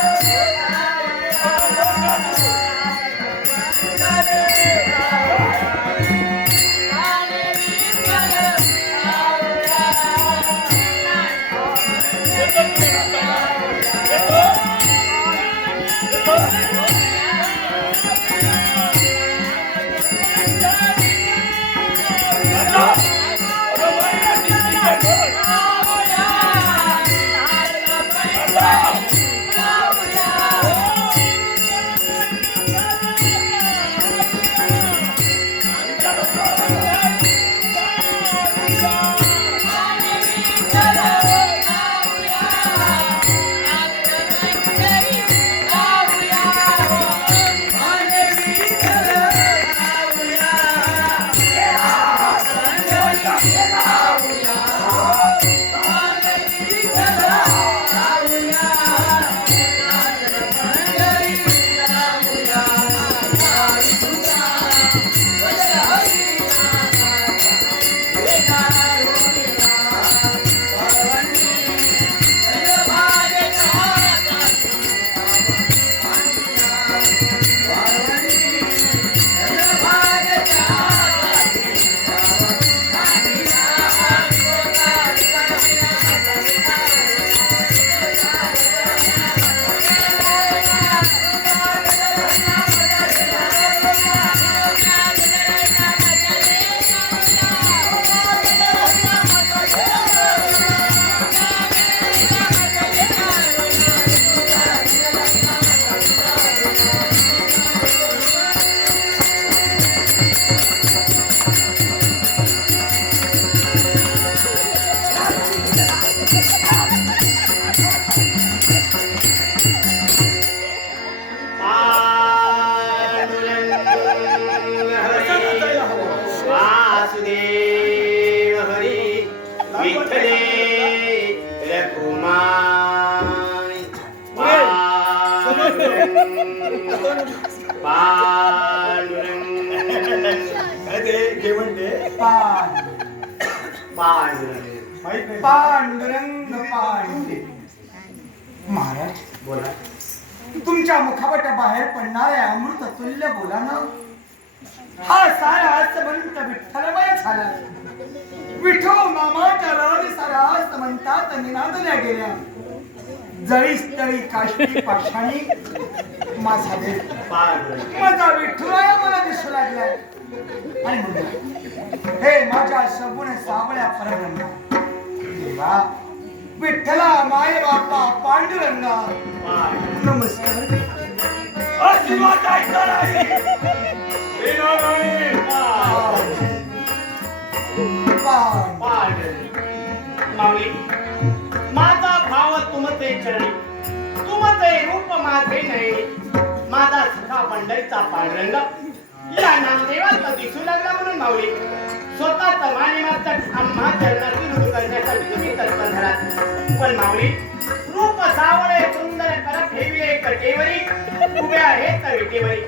Deus. विठ्ठले रघुमाई Pandurang. Pandurang. म्हणते पांडे महाराज बोला. तुमच्या मुखावट्या बाहेर पडणाऱ्या अमृत तुल्य बोला ना हा सारा संबंध विठ्ठलमय झाला. विठो मामाच्या राणी सारा म्हणतात निनादल्या गेल्या. जळीस तळी काष्टी पाषाणी माझा माझा विठुराया मला दिसू लागलाय आणि म्हणला हे माझ्या सगुण सावळ्या परब्रह्मा देवा विठ्ठला माय बापा पांडुरंगा. नमस्कार. आशीर्वाद ऐका नाही. हे माऊली माझा भाव तुमचे चरणी तुमचे रूप माझे नाही माझा सखा पंढरीचा पांढरंग या नामदेवाचा दिसू लागला म्हणून माऊली स्वतःच तमाने आम्हा चरणाची रुजू करण्यासाठी तुम्ही तत्पर धरात पण माऊली रूप सावळे सुंदर करत ठेविले कटेवरी उभे आहेत विटेवरी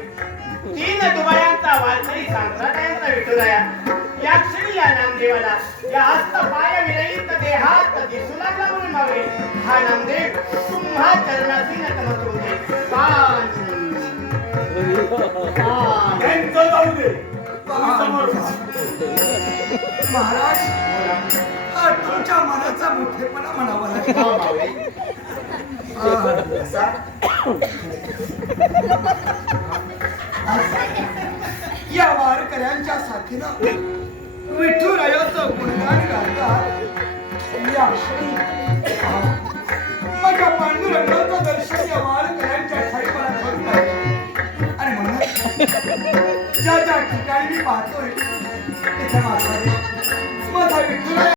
तीन दुबळ्यांचा वारकरी सांत्राटयांचा विठुराया या क्षणी या नामदेवाला. या हस्त पाय विरहित देहात दिसू लागला म्हणून मागे हा नामदेव तुम्हा चरणाची नतमत होते त्यांचं जाऊ दे. तुम्ही समोर व्हा. महाराज. हा तुमच्या मनाचा मोठेपणा म्हणावा लागेल. वारकऱ्यांच्या साथीनं विठुरायाचं गुणगान गातात या क्षणी माझ्या पांडुरंगाचं दर्शन या वारकऱ्यांच्या ठाई मला घडून आलं. आणि म्हणून ज्या ज्या ठिकाणी मी पाहतोय तिथे माझा माझा विठुराया